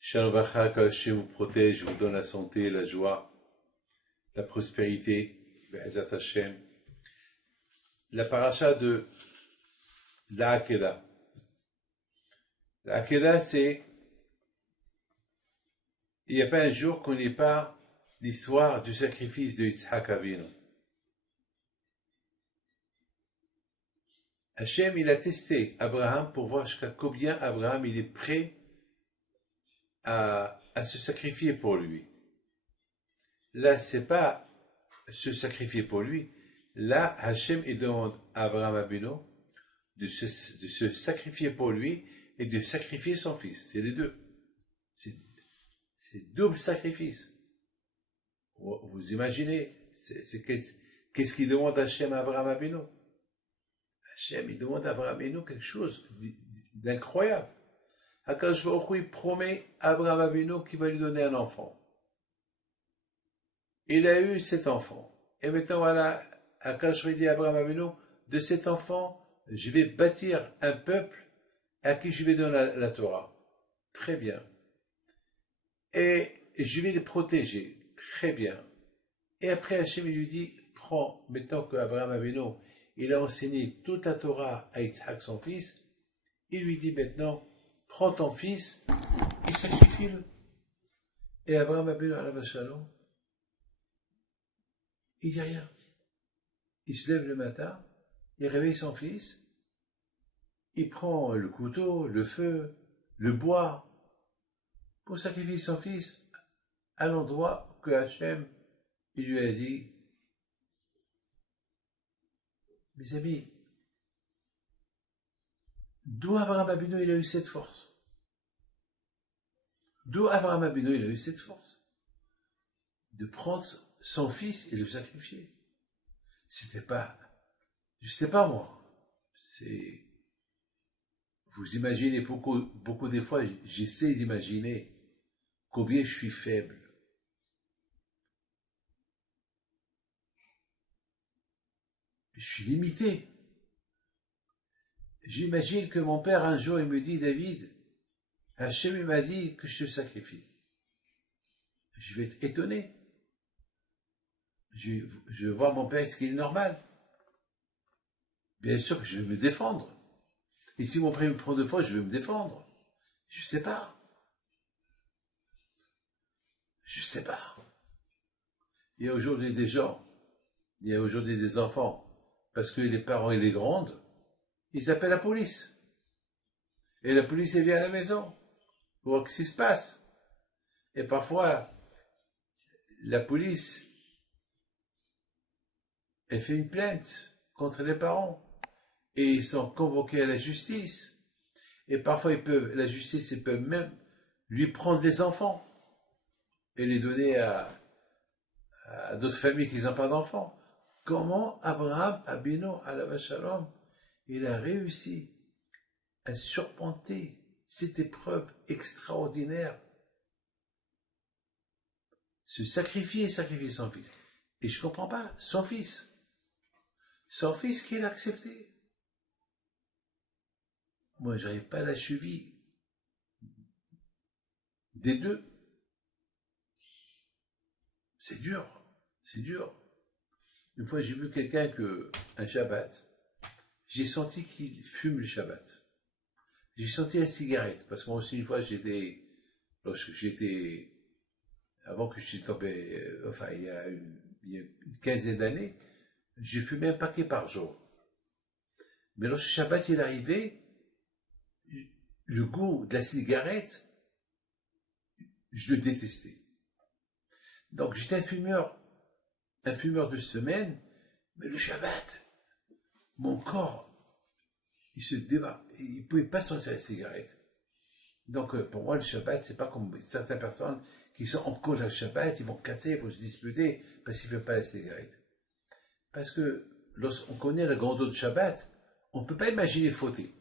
Shalom Bacha, que Hachem vous protège, vous donne la santé, la joie, la prospérité, Be'ezat Hashem. La paracha de la Hakeda. La Hakeda, c'est, il n'y a pas un jour qu'on n'ait pas l'histoire du sacrifice de Yitzhak Avinu. Hachem, il a testé Abraham pour voir jusqu'à combien Abraham il est prêt à se sacrifier pour lui. Là, c'est pas se sacrifier pour lui. Là, Hachem, il demande à Abraham Avinu de se sacrifier pour lui et de sacrifier son fils. C'est les deux. C'est double sacrifice. Vous imaginez, qu'est-ce qu'il demande Hachem à Abraham Avinu? Hachem, il demande à Abraham Avinu quelque chose d'incroyable. Akadosh Baruch Hu, il promet à Abraham Avinu qu'il va lui donner un enfant. Il a eu cet enfant. Et maintenant, voilà, Akadosh Baruch Hu dit à Abraham Avinu, de cet enfant, je vais bâtir un peuple à qui je vais donner la Torah. Très bien. Et je vais les protéger. Très bien. Et après, Hachem, il lui dit, prends, maintenant qu'Abraham Avinu, il a enseigné toute la Torah à Yitzhak, son fils, il lui dit maintenant, prends ton fils et sacrifie-le. Et Abraham Avinu, alav shalom, il dit rien. Il se lève le matin, il réveille son fils, il prend le couteau, le feu, le bois, pour sacrifier son fils à l'endroit que Hachem, il lui a dit, mes amis, d'où Abraham Avinu il a eu cette force? D'où Abraham Avinu il a eu cette force? De prendre son fils et le sacrifier. C'était pas, je sais pas moi, c'est, vous imaginez beaucoup des fois, j'essaie d'imaginer combien je suis faible. Je suis limité. J'imagine que mon père un jour il me dit, David, Hachem m'a dit que je te sacrifie. Je vais être étonné. Je vais voir mon père, est-ce qu'il est normal? Bien sûr que je vais me défendre. Et si mon père me prend 2 fois, je vais me défendre. Je sais pas. Je sais pas. Il y a aujourd'hui des gens, il y a aujourd'hui des enfants, parce que les parents et les grandes, ils appellent la police. Et la police, elle vient à la maison pour voir ce qui se passe. Et parfois, la police, elle fait une plainte contre les parents. Et ils sont convoqués à la justice. Et parfois, la justice, ils peuvent même lui prendre les enfants et les donner à d'autres familles qui n'ont pas d'enfants. Comment Abraham Avinu, alav shalom, il a réussi à surmonter cette épreuve extraordinaire, se sacrifier son fils. Et je ne comprends pas, son fils qu'il a accepté. Moi, je n'arrive pas à la cheville des deux. C'est dur. Une fois, j'ai vu quelqu'un un Shabbat, j'ai senti qu'il fume le Shabbat. J'ai senti la cigarette, parce que moi aussi, une fois, avant que je suis tombé, enfin, il y a une quinzaine d'années, j'ai fumé un paquet par jour. Mais lorsque le Shabbat est arrivé, le goût de la cigarette, je le détestais. Donc, j'étais un fumeur de semaine, mais le Shabbat, mon corps, il se débat, il ne pouvait pas sentir la cigarette. Donc, pour moi, le Shabbat, c'est pas comme certaines personnes qui sont en cause à le Shabbat, ils vont casser, ils vont se disputer, parce qu'ils ne font pas la cigarette. Parce que, lorsqu'on connaît la grandeur du Shabbat, on ne peut pas imaginer fauter.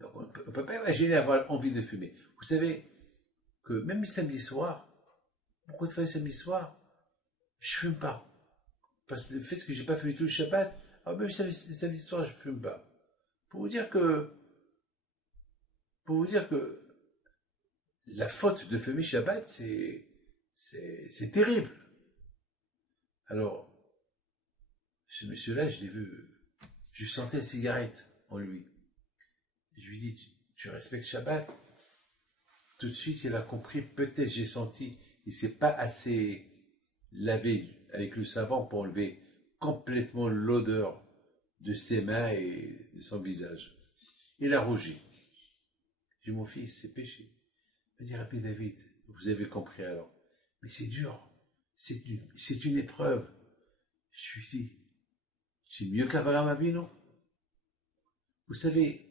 Donc, on ne peut pas imaginer avoir envie de fumer. Vous savez que même le samedi soir, beaucoup de fois le samedi soir, je ne fume pas. Parce que le fait que je n'ai pas fumé tout le Shabbat, alors même le samedi soir, je ne fume pas. Pour vous dire que pour vous dire que la faute de fumer Shabbat, c'est terrible. Alors, ce monsieur-là, je l'ai vu, je sentais la cigarette en lui. Je lui dis, tu respectes Shabbat? Tout de suite, il a compris, peut-être j'ai senti, il ne s'est pas assez lavé avec le savon pour enlever complètement l'odeur de ses mains et de son visage. Il a rougi. J'ai dit, mon fils, c'est péché. Il m'a dit, Rabbi David, vous avez compris alors. Mais c'est dur. C'est une épreuve. Je lui dis, c'est mieux qu'Abraham Avinu. Vous savez,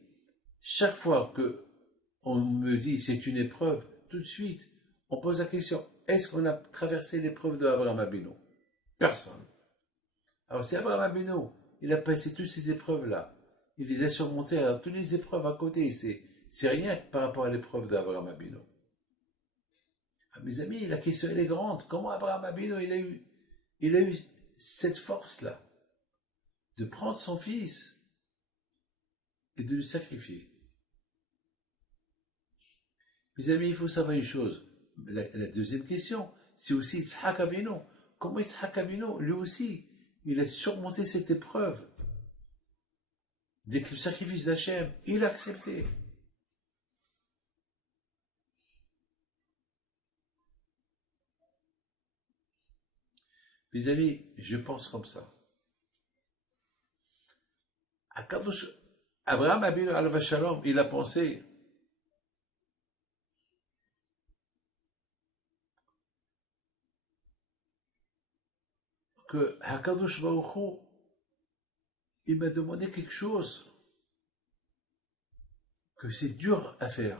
chaque fois que on me dit c'est une épreuve, tout de suite, on pose la question, est-ce qu'on a traversé l'épreuve de Abraham Avinu? Personne. Alors c'est Abraham Avinu, il a passé toutes ces épreuves-là. Il les a surmontées. Alors toutes les épreuves à côté, c'est rien par rapport à l'épreuve d'Abraham Avinu. Ah, mes amis, la question elle est grande. Comment Abraham Avinu il a eu cette force-là de prendre son fils et de le sacrifier? Mes amis, il faut savoir une chose. La deuxième question, c'est aussi Yitzhak Avinu. Comment Yitzhak Avinu, lui aussi, il a surmonté cette épreuve. Dès que le sacrifice d'Hachem, il a accepté. Mes amis, je pense comme ça. Abraham Avinu alav shalom, il a pensé que Hakadosh Baruch Hu, il m'a demandé quelque chose que c'est dur à faire.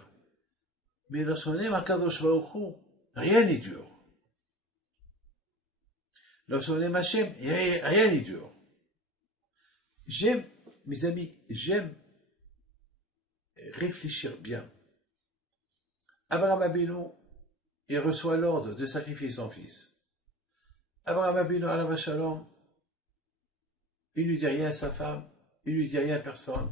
Mais lorsqu'on aime Hakadosh Baruch Hu, rien n'est dur. Lorsqu'on aime Hachem, rien n'est dur. J'aime, mes amis, j'aime réfléchir bien. Abraham Avinu, il reçoit l'ordre de sacrifier son fils. Abraham Avinu alav shalom, il ne lui dit rien à sa femme, il ne lui dit rien à personne.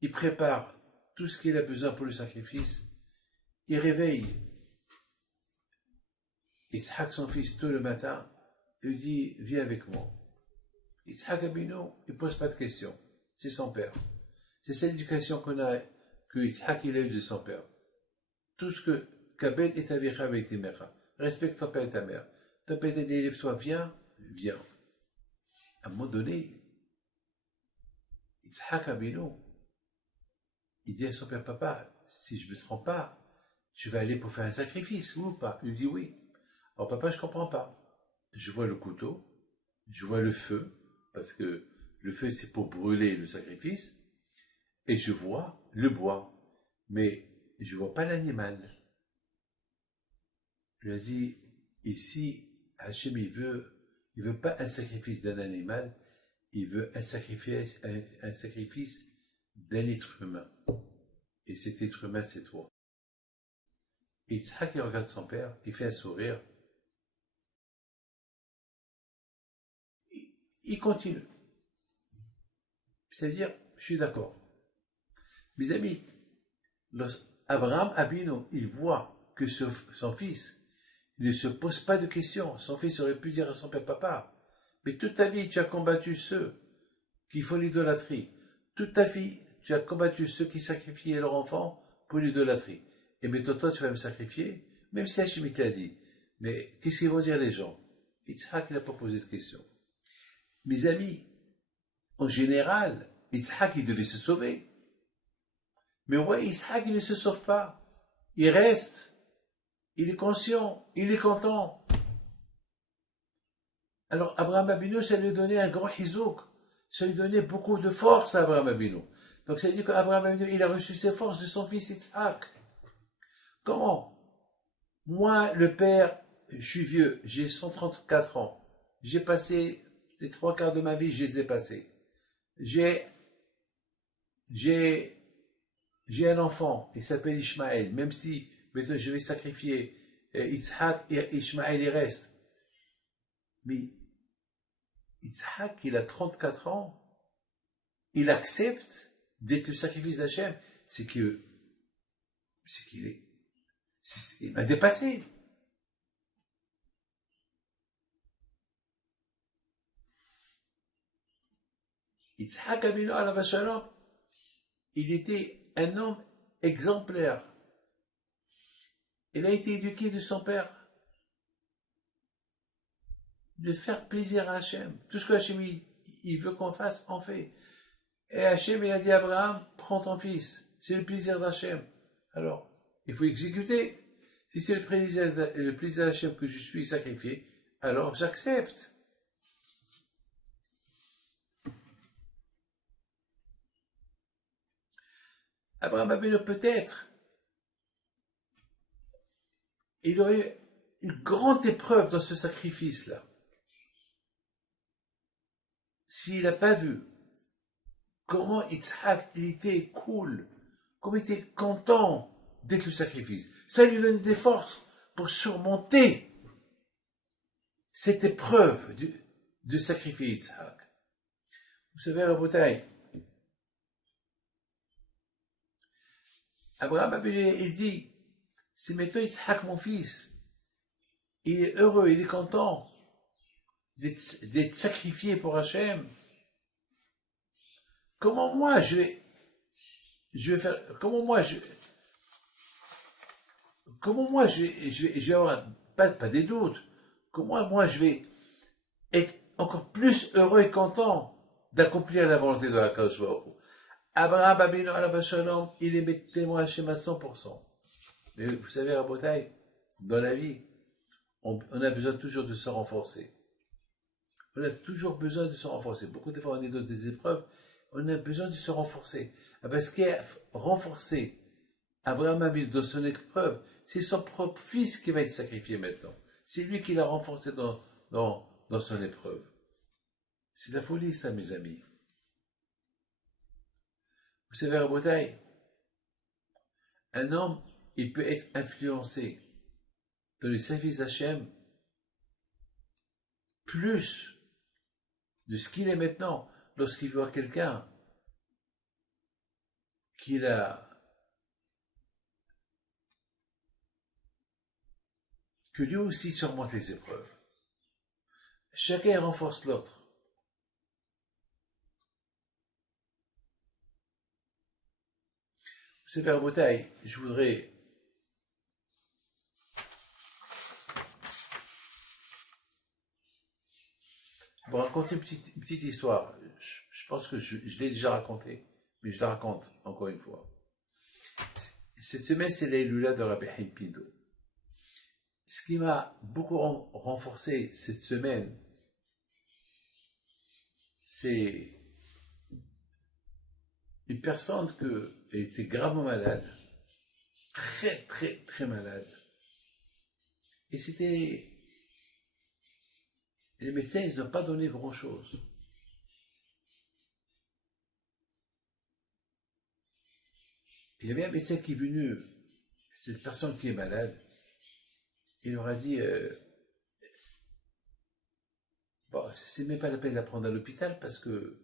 Il prépare tout ce qu'il a besoin pour le sacrifice. Il réveille Yitzhak, son fils, tout le matin, et lui dit, viens avec moi. Yitzhak Avinu, il ne pose pas de questions. C'est son père. C'est cette éducation que Yitzhak il a eu de son père. Tout ce que Kabed et Avicha avec tes mères. Respecte ton père et ta mère. Ton père t'a dit, lève-toi, viens. À un moment donné, Yitzhak Avinu, il dit à son père, papa, si je ne me trompe pas, tu vas aller pour faire un sacrifice, ou pas? Il dit oui. Alors papa, je ne comprends pas. Je vois le couteau, je vois le feu, parce que le feu c'est pour brûler le sacrifice, et je vois le bois, mais je ne vois pas l'animal. Je lui ai dit, ici, Hachem, il veut pas un sacrifice d'un animal, il veut un sacrifice d'un être humain. Et cet être humain, c'est toi. Et Yitzhak, il regarde son père, il fait un sourire. Il continue. C'est-à-dire, je suis d'accord. Mes amis, Abraham Avinu, il voit que son fils, il ne se pose pas de questions. Son fils aurait pu dire à son père, papa, mais toute ta vie, tu as combattu ceux qui font l'idolâtrie. Toute ta vie, tu as combattu ceux qui sacrifiaient leurs enfants pour l'idolâtrie. Et maintenant, toi, tu vas me sacrifier, même si Hachem te l'a dit. Mais qu'est-ce qu'ils vont dire les gens? Yitzhak, il n'a pas posé de question. Mes amis, en général, Yitzhak, il devait se sauver. Mais ouais, Yitzhak, il ne se sauve pas. Il reste. Il est conscient. Il est content. Alors, Abraham Avinu, ça lui donnait un grand hizouk. Ça lui donnait beaucoup de force à Abraham Avinu. Donc, ça veut dire qu'Abraham Avinu, il a reçu ses forces de son fils Yitzhak. Comment? Moi, le père, je suis vieux. J'ai 134 ans. J'ai passé les 3/4 de ma vie, je les ai passés. J'ai un enfant, il s'appelle Ishmaël, même si maintenant je vais sacrifier Yitzhak et Ishmaël il reste. Mais Yitzhak, il a 34 ans, il accepte d'être le sacrifice d'Hachem, c'est qu'il il m'a dépassé. Yitzhak Abinu alav shalom, il était un homme exemplaire. Il a été éduqué de son père, de faire plaisir à Hachem. Tout ce que Hachem il veut qu'on fasse, on fait. Et Hachem, il a dit à Abraham, prends ton fils. C'est le plaisir d'Hachem. Alors, il faut exécuter. Si c'est le plaisir d'Hachem que je suis sacrifié, alors j'accepte. Abraham Abinu, peut-être, il aurait eu une grande épreuve dans ce sacrifice-là. S'il n'a pas vu comment Yitzhak, il était cool, comment il était content d'être le sacrifice. Ça lui donne des forces pour surmonter cette épreuve de sacrifier Yitzhak. Vous savez, Rabotai, Abraham Abinu, il dit, c'est maintenant Yitzhak, mon fils, il est heureux, il est content d'être sacrifié pour Hachem. Comment moi je vais faire, comment moi je vais avoir pas des doutes, comment moi je vais être encore plus heureux et content d'accomplir la volonté de HaKadosh Baruch Hu. Abraham Abinu alav shalom, il est témoin Hachem à 100%. Mais vous savez, Rabotai, dans la vie, on a besoin toujours de se renforcer. On a toujours besoin de se renforcer. Beaucoup de fois, on est dans des épreuves, on a besoin de se renforcer. Parce qu'il a renforcé Abraham Abinu dans son épreuve, c'est son propre fils qui va être sacrifié maintenant. C'est lui qui l'a renforcé dans son épreuve. C'est la folie, ça, mes amis. Vous savez, Rabotai, un homme, il peut être influencé dans les services d'Hachem plus de ce qu'il est maintenant lorsqu'il voit quelqu'un que lui aussi surmonte les épreuves. Chacun renforce l'autre. Vous savez, Rabotai, je voudrais vous raconter une petite histoire. Je pense que je l'ai déjà racontée, mais je la raconte encore une fois. Cette semaine, c'est l'Eilula de Rabbi Haim Pinto. Ce qui m'a beaucoup renforcé cette semaine, c'est une personne qui était gravement malade, très très très malade. Et les médecins, ils n'ont pas donné grand-chose. Il y avait un médecin qui est venu, cette personne qui est malade, il leur a dit, bon, c'est même pas la peine de la prendre à l'hôpital parce que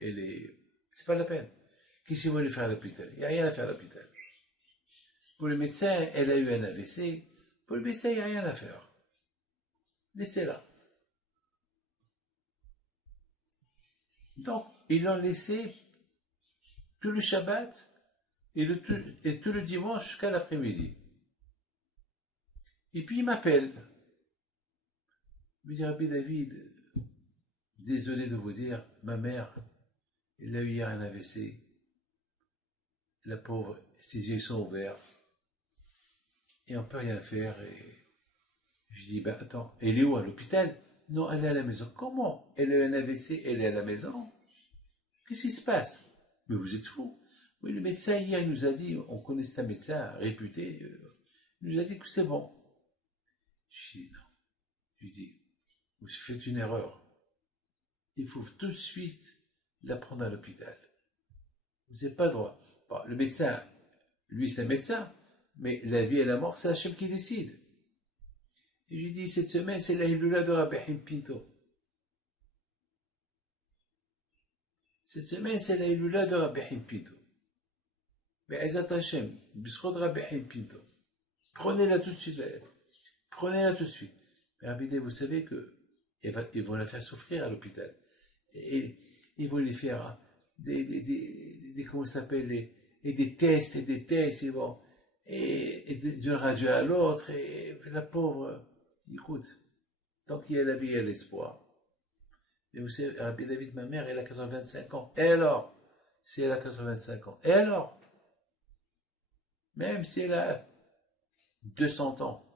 c'est pas la peine. Qu'est-ce qu'ils vont lui faire à l'hôpital? Il n'y a rien à faire à l'hôpital. Pour le médecin, elle a eu un AVC. Pour le médecin, il n'y a rien à faire. Laissez-la. Donc, ils l'ont laissé tout le Shabbat et tout le dimanche jusqu'à l'après-midi. Et puis il m'appelle. Il me dit, Rabbi David, désolé de vous dire, ma mère, elle a eu hier un AVC. La pauvre, ses yeux sont ouverts. Et on ne peut rien faire. Et je dis, ben attends, elle est où, à l'hôpital? Non, elle est à la maison. Comment? Elle a eu un AVC, elle est à la maison? Qu'est-ce qui se passe? Mais vous êtes fou. Oui, le médecin hier, il nous a dit, on connaissait un médecin réputé, il nous a dit que c'est bon. Je dis, non. Je lui dis, vous faites une erreur. Il faut tout de suite la prendre à l'hôpital. Vous n'avez pas le droit. Bon, le médecin, lui, c'est un médecin, mais la vie et la mort, c'est Hachem qui décide. Et je lui dis, cette semaine, c'est la Hilula de Rabbi Haim Pinto. Cette semaine, c'est la Hilula de Rabbi Haim Pinto. Be'ezat Hashem, Bisrod Rabbi Haim Pinto. Prenez-la tout de suite. Prenez-la tout de suite. Mais Rabbi, vous savez que ils vont la faire souffrir à l'hôpital. Et ils vont lui faire comment ça s'appelle, et des tests, et bon, et d'une radio à l'autre, et la pauvre, écoute, tant qu'il y a la vie, il y a l'espoir. Mais vous savez, Rabbi David, ma mère, elle a 85 ans. Et alors, si elle a 85 ans, et alors, même si elle a 200 ans,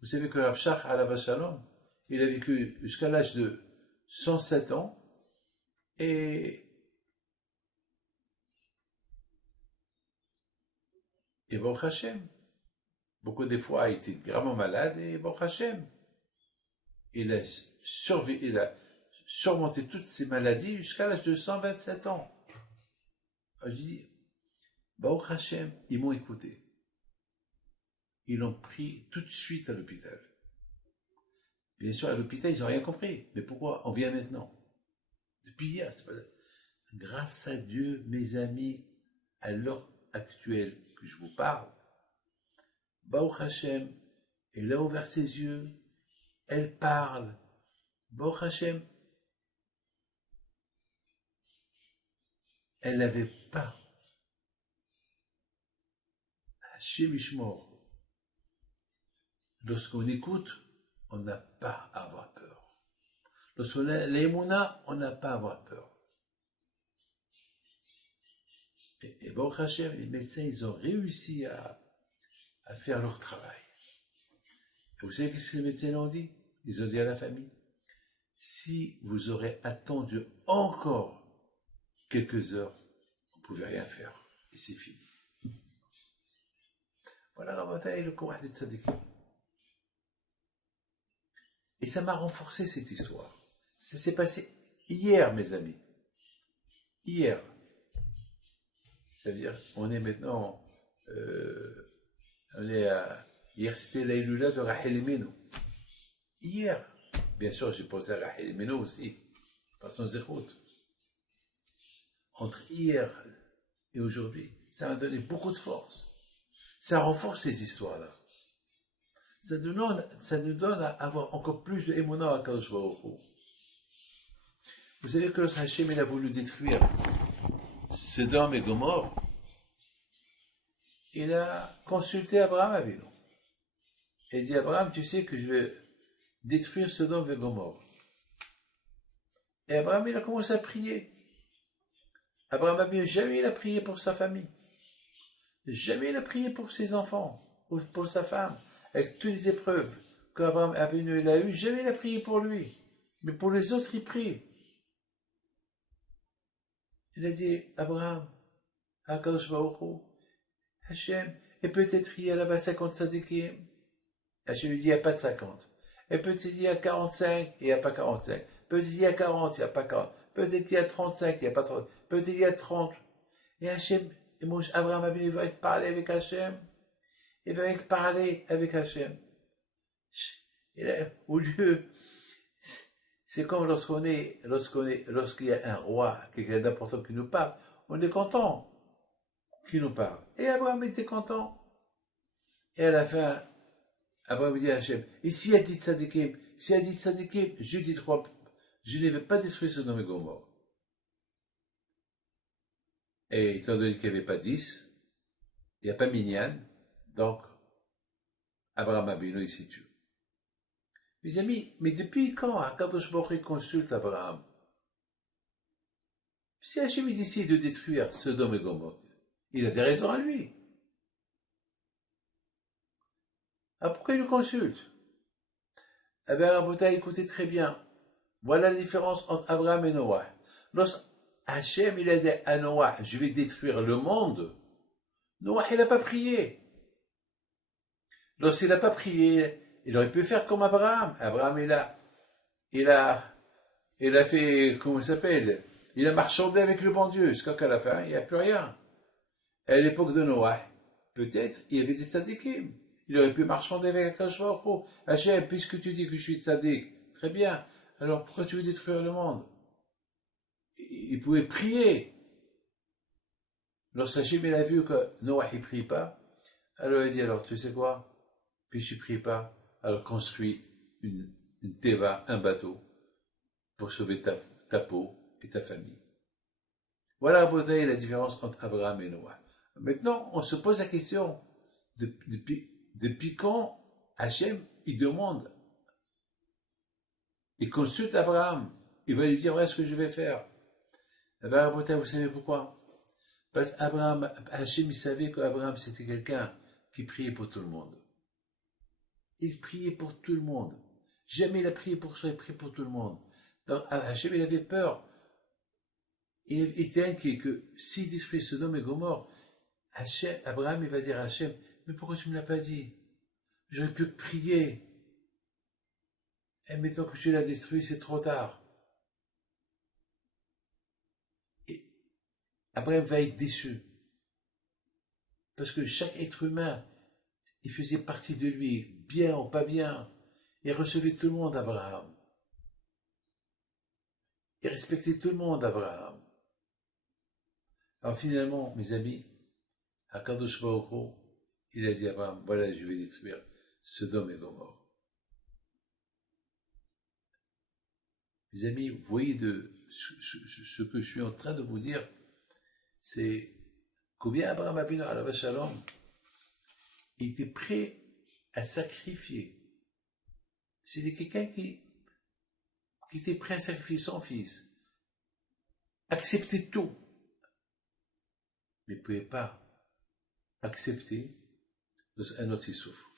vous savez que Rav Shach Alav Shalom, il a vécu jusqu'à l'âge de 107 ans, et Baruch Hashem, beaucoup de fois, il était gravement malade, et Baruch Hashem, il a surmonté toutes ces maladies jusqu'à l'âge de 127 ans. Alors, je dis, Baruch Hashem, ils m'ont écouté. Ils l'ont pris tout de suite à l'hôpital. Bien sûr, à l'hôpital, ils n'ont rien compris. Mais pourquoi on vient maintenant? Depuis hier, c'est pas... Grâce à Dieu, mes amis, à l'heure actuelle que je vous parle, Baruch Hashem, elle a ouvert ses yeux, elle parle. Baruch Hashem, elle n'avait pas. Hashem Ishmor. Lorsqu'on écoute, on n'a pas à avoir peur. Lorsqu'on a l'émouna, on n'a pas à avoir peur. Et Baruch Hashem, les médecins, ils ont réussi à faire leur travail. Et vous savez qu'est-ce que les médecins ont dit? Ils ont dit à la famille, si vous aurez attendu encore quelques heures, vous ne pouvez rien faire. Et c'est fini. Voilà la bataille, le Kouad de Tzadikim. Et ça m'a renforcé cette histoire. Ça s'est passé hier, mes amis. Hier. C'est-à-dire, on est maintenant, hier c'était l'Aïloula de Rachel Imenu. Hier, bien sûr, j'ai pensé à Rachel Imenu aussi, par son zérout. Entre hier et aujourd'hui, ça m'a donné beaucoup de force. Ça renforce ces histoires-là. Ça nous donne à avoir encore plus de émona à Kadosh Baruch Hu. Vous savez que Hachem, il a voulu détruire Sodome et Gomorrhe. Il a consulté Abraham Avinu. Il dit, Abraham, tu sais que je vais détruire Sodome et Gomorrhe. Et Abraham, il a commencé à prier. Abraham Avinu, jamais il a prié pour sa famille. Jamais il a prié pour ses enfants, ou pour sa femme, avec toutes les épreuves qu'Abraham Avinu il a eues, jamais il a prié pour lui. Mais pour les autres, il prie. Il a dit, Abraham, Akadosh Baruch Hu, Hachem, et peut-être il y a là-bas 50 tzadikim. Hachem lui dit, il n'y a pas de 50. Et peut-être il y a 45, il n'y a pas 45. Peut-être il y a 40, il n'y a pas 40. Peut-être il y a 35, il n'y a pas 30. Peut-être il y a 30. Et Hachem, Abraham Avinu va parler avec Hachem. Il va parler avec Hachem. Au lieu, c'est comme lorsqu'il y a un roi, quelqu'un d'important qui nous parle, on est content qu'il nous parle. Et Abraham était content. Et à la fin, Abraham dit à Hachem, et s'il a dit tzadikim, je ne vais pas détruire ce nom et Gomorrhe. Et étant donné qu'il n'y avait pas 10, il n'y a pas Minyan, donc Abraham Avinu il s'y tue. Mes amis, mais depuis quand Akadosh Baruch Hu consulte Abraham? Si Hachem décide de détruire Sodome et Gomorrhe, il a des raisons à lui. Ah, pourquoi il le consulte? Eh bien, Rabotai, écoutez très bien. Voilà la différence entre Abraham et Noah. Lorsque Hachem, il a dit à Noah, je vais détruire le monde, Noah, il n'a pas prié. Lorsqu'il n'a pas prié, il aurait pu faire comme Abraham. Abraham, il a fait, comment il s'appelle? Il a marchandé avec le bon Dieu, jusqu'à la fin, il n'y a plus rien. À l'époque de Noah, peut-être, il y avait des tzadikim. Il aurait pu marchander avec Akadosh Baruch Hu. Hachem, puisque tu dis que je suis tzadik, très bien, alors pourquoi tu veux détruire le monde? Il pouvait prier. Lorsqu'Hachem il a vu que Noah ne prie pas, alors il a dit, alors tu sais quoi, puis je ne prie pas, alors construis une teva, un bateau, pour sauver ta peau et ta famille. Voilà, Rabotai, la différence entre Abraham et Noah. Maintenant, on se pose la question, depuis quand Hachem, il demande, il consulte Abraham, il va lui dire, voilà ce que je vais faire. Eh bien, Rabotai, vous savez pourquoi? Parce qu'Abraham, Hachem, il savait qu'Abraham, c'était quelqu'un qui priait pour tout le monde. Il priait pour tout le monde. Jamais il a prié pour soi, il priait pour tout le monde. Donc, Hachem, il avait peur. Il était inquiet que s'il détruit Sodome et Gomorre, Abraham, il va dire à Hachem, mais pourquoi tu ne me l'as pas dit? J'aurais pu prier. Et maintenant que tu l'as détruit, c'est trop tard. Et Abraham va être déçu. Parce que chaque être humain, il faisait partie de lui, bien ou pas bien. Il recevait tout le monde, Abraham. Il respectait tout le monde, Abraham. Alors finalement, mes amis, Akadosh Baruch Hu, il a dit à Abraham, voilà, je vais détruire Sodome et Gomorre. Mes amis, vous voyez ce que je suis en train de vous dire, c'est combien Abraham Avinu alav shalom, il était prêt à sacrifier. C'était quelqu'un qui était prêt à sacrifier son fils, accepter tout, mais il ne pouvait pas accepter un autre qui souffre.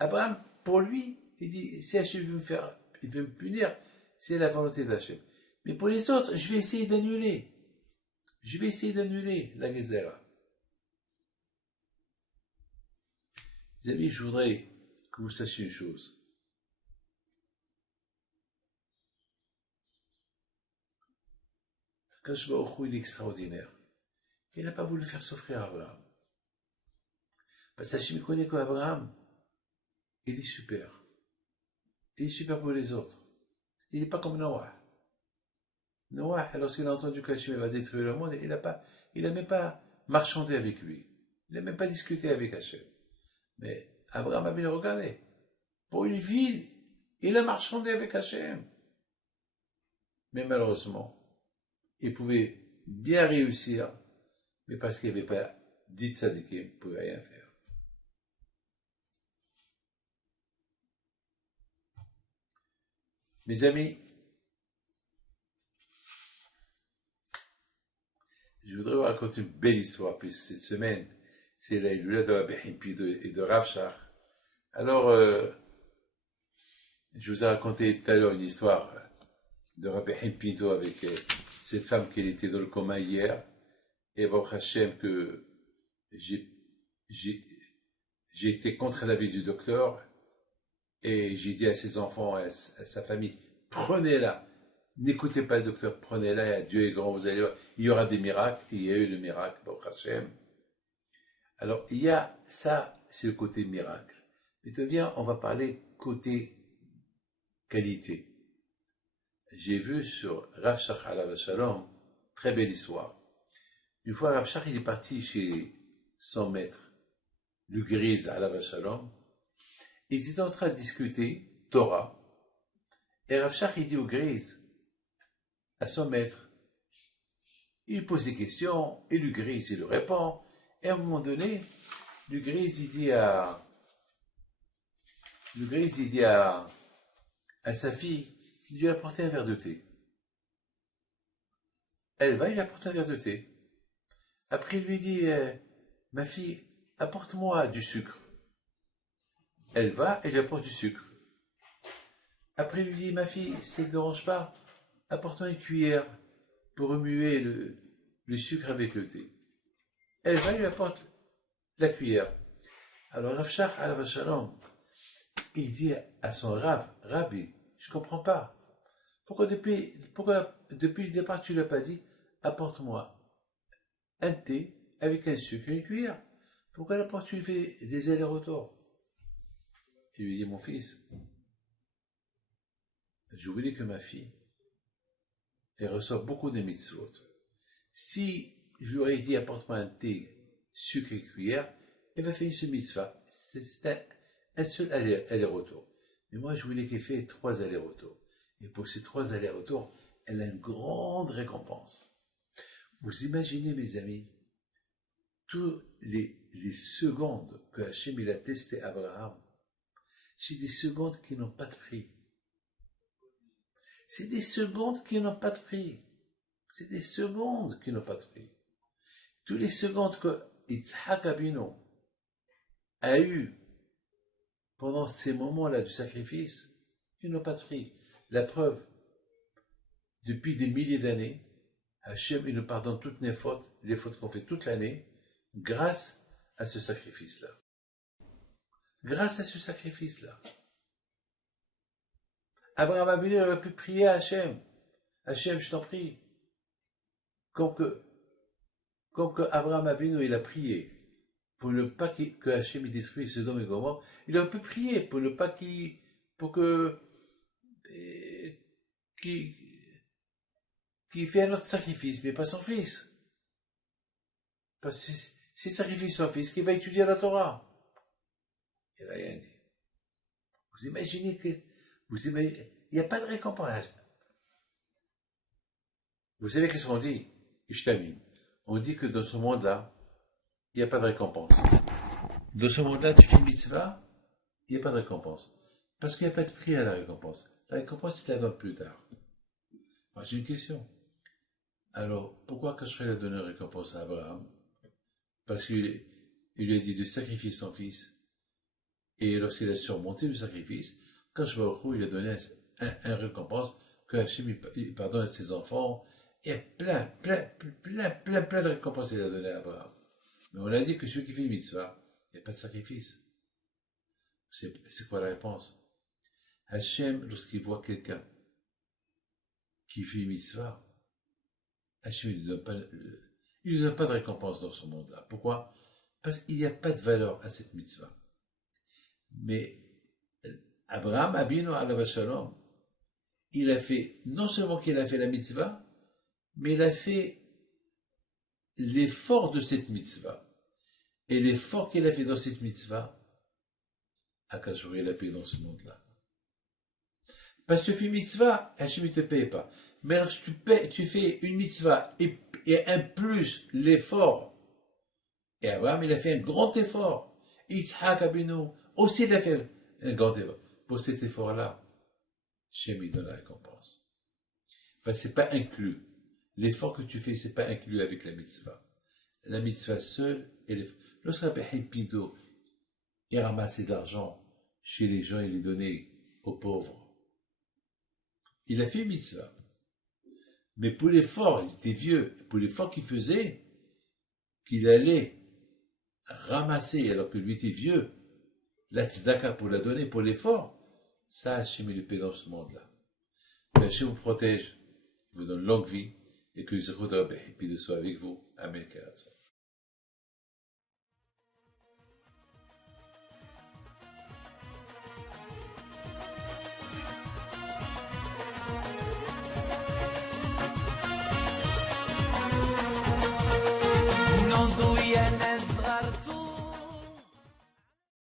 Abraham, pour lui, il dit, si Hachem veut me punir, c'est la volonté d'Hachem. Mais pour les autres, je vais essayer d'annuler. Je vais essayer d'annuler la Gézera. Les amis, je voudrais que vous sachiez une chose. Akadosh Baruch Hu, il est extraordinaire. Il n'a pas voulu faire souffrir Abraham. Parce que Hachem connaît qu'Abraham, il est super. Il est super pour les autres. Il n'est pas comme Noah. Noah, lorsqu'il a entendu qu'Hachem va détruire le monde, il n'a même pas marchandé avec lui. Il n'a même pas discuté avec Hachem. Mais Abraham a bien regardé. Pour une ville, il a marchandé avec Hachem. Mais malheureusement, il pouvait bien réussir, mais parce qu'il n'y avait pas dit tzadikim, il ne pouvait rien faire. Mes amis, je voudrais vous raconter une belle histoire, puisque cette semaine, c'est la Iloula de Rabbi Himpi et de Rav Shach. Alors, je vous ai raconté tout à l'heure une histoire de Rabbi Himpinto avec cette femme qui était dans le coma hier, et Baruch Hashem que j'ai été contre l'avis du docteur, et j'ai dit à ses enfants, à sa famille, prenez-la, n'écoutez pas le docteur, prenez-la, et Dieu est grand, vous allez voir, il y aura des miracles, et il y a eu le miracle, Baruch Hashem. Alors, il y a ça, c'est le côté miracle. Maintenant, bien, on va parler côté qualité. J'ai vu sur Rav Shach alav shalom, très belle histoire. Une fois, Rav Shach, il est parti chez son maître, le Grise alav shalom. Ils étaient en train de discuter Torah. Et Rav Shach, il dit au Grise, à son maître, il pose des questions, et le Grise, il lui répond. Et à un moment donné, le Grise, il dit à sa fille, il lui a apporté un verre de thé. Elle va, il lui apporte un verre de thé. Après, il lui dit, ma fille, apporte-moi du sucre. Elle va, elle lui apporte du sucre. Après, il lui dit, ma fille, ça ne te dérange pas, apporte-moi une cuillère pour remuer le sucre avec le thé. Elle va, il lui apporte la cuillère. Alors, Rav Shach alav shalom, il dit à son Rabbi, je ne comprends pas. Pourquoi depuis le départ tu ne l'as pas dit, apporte-moi un thé avec un sucre et une cuillère. Pourquoi d'abord tu fais des allers-retours? Il lui dit, mon fils, je voulais que ma fille, elle reçoive beaucoup de mitzvot. Si je lui aurais dit apporte-moi un thé, sucre et cuillère, elle va faire ce mitzvah. C'est un seul aller-retour. Mais moi, je voulais qu'elle fasse 3 allers-retours. Et pour ces 3 allers-retours, elle a une grande récompense. Vous imaginez, mes amis, toutes les secondes que Hachem il a testé Abraham, c'est des secondes qui n'ont pas de prix. C'est des secondes qui n'ont pas de prix. C'est des secondes qui n'ont pas de prix. Toutes les secondes que Yitzhak Abinu a eues pendant ces moments-là du sacrifice, ils n'ont pas de prix. La preuve, depuis des milliers d'années, Hachem il nous pardonne toutes les fautes qu'on fait toute l'année, grâce à ce sacrifice-là. Grâce à ce sacrifice-là. Abraham Abinu aurait pu prier à Hachem. Hachem, je t'en prie. Comme que Abraham Abinu, il a prié pour ne pas que Hachem détruise Sodome et Gomorrhe, il aurait pu prier pour ne pas qu'il fait un autre sacrifice, mais pas son fils. Parce que s'il sacrifie son fils, qui va étudier la Torah. Il n'a rien dit. Vous imaginez il n'y a pas de récompense. Vous savez qu'est-ce qu'on dit? Je termine. On dit que dans ce monde-là, il n'y a pas de récompense. Dans ce monde-là, tu fais une mitzvah, il n'y a pas de récompense. Parce qu'il n'y a pas de prix à la récompense. La récompense, il te la donne plus tard. Moi, j'ai une question. Alors, pourquoi Kacherai a donné une récompense à Abraham? Parce qu'il lui a dit de sacrifier son fils. Et lorsqu'il a surmonté le sacrifice, Kacherai il a donné un récompense que Hachem il pardonne à ses enfants. Et plein de récompenses qu'il a donné à Abraham. Mais on a dit que celui qui fait une mitzvah, il n'y a pas de sacrifice. C'est quoi la réponse? Hachem, lorsqu'il voit quelqu'un qui fait une mitzvah, Hachem ne lui donne pas de récompense dans ce monde-là. Pourquoi? Parce qu'il n'y a pas de valeur à cette mitzvah. Mais Abraham Abinu alav shalom, il a fait, non seulement qu'il a fait la mitzvah, mais il a fait l'effort de cette mitzvah. Et l'effort qu'il a fait dans cette mitzvah, Akash il a payé dans ce monde-là. Parce que tu fais une mitzvah, Hachem ne te paye pas. Mais alors tu fais une mitzvah et un plus l'effort. Et Abraham, il a fait un grand effort. Yitzhak Abinu, aussi il a fait un grand effort. Pour cet effort-là, Hachem il donne la récompense. Parce que ce n'est pas inclus. L'effort que tu fais, ce n'est pas inclus avec la mitzvah. La mitzvah seule et l'effort. Lorsque Rabbi Pido il ramassait de l'argent chez les gens et les donnait aux pauvres, il a fait une mitzvah. Mais pour l'effort, il était vieux, pour l'effort qu'il faisait, qu'il allait ramasser alors que lui était vieux, la tzedaka pour la donner, pour l'effort, ça, Hachem il le paie dans ce monde-là. Que Hachem vous protège, vous donne longue vie, et que le Zechut Rabbi Pido soit avec vous. Amen.